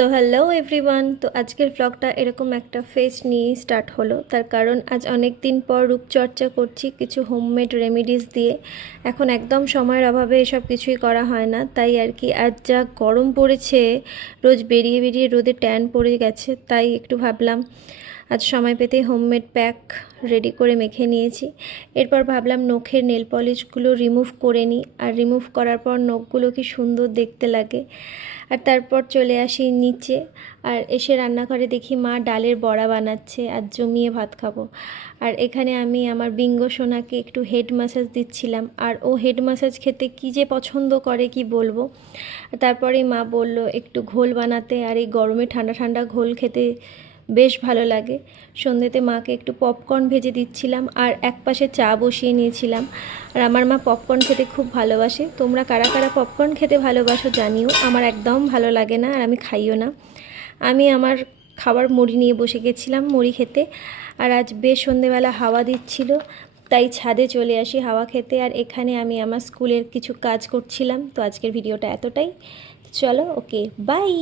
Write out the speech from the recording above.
So hello everyone. তো আজকের ব্লগটা এরকম একটা ফেস নিয়ে স্টার্ট হলো, তার কারণ আজ অনেক দিন পর রূপচর্চা করছি কিছু হোমমেড রেমেডিস দিয়ে। এখন একদম সময়ের অভাবে এসব কিছুই করা হয় না, তাই আর কি। আজ যা গরম পড়েছে, রোজ বেরিয়ে বেরিয়ে রোদে ট্যান পড়ে গেছে, তাই একটু ভাবলাম আজ সময় পেতেই হোমমেড প্যাক রেডি করে মেখে নিয়েছি। এরপর ভাবলাম নখের নেল পলিশগুলো রিমুভ করে নিই, আর রিমুভ করার পর নখগুলো কি সুন্দর দেখতে লাগে। আর তারপর চলে আসি নিচে, আর এসে রান্নাঘরে দেখি মা ডালের বড়া বানাচ্ছে, আর জমিয়ে ভাত খাবো। আর এখানে আমি আমার বিঙ্গো সোনাকে একটু হেড ম্যাসাজ দিচ্ছিলাম, আর ও হেড ম্যাসাজ খেতে কী যে পছন্দ করে কি বলবো। তারপরে মা বলল একটু ঘোল বানাতে, আর এই গরমে ঠান্ডা ঠান্ডা ঘোল খেতে বেশ ভালো লাগে। সন্ধ্যেতে মাকে একটু পপকর্ন ভেজে দিচ্ছিলাম, আর এক পাশে চা বসিয়ে নিয়েছিলাম। আর আমার মা পপকর্ন খেতে খুব ভালোবাসে। তোমরা কারা কারা পপকর্ন খেতে ভালোবাসো জানিও, আমার একদম ভালো লাগে না, আর আমি খাইও না। আমি আমার খাবার মুড়ি নিয়ে বসে গেছিলাম মুড়ি খেতে। আর আজ বেশ সন্ধেবেলা হাওয়া দিচ্ছিল, তাই ছাদে চলে আসি হাওয়া খেতে। আর এখানে আমি আমার স্কুলের কিছু কাজ করছিলাম। তো আজকের ভিডিওটা এতটাই। চলো, ওকে, বাই।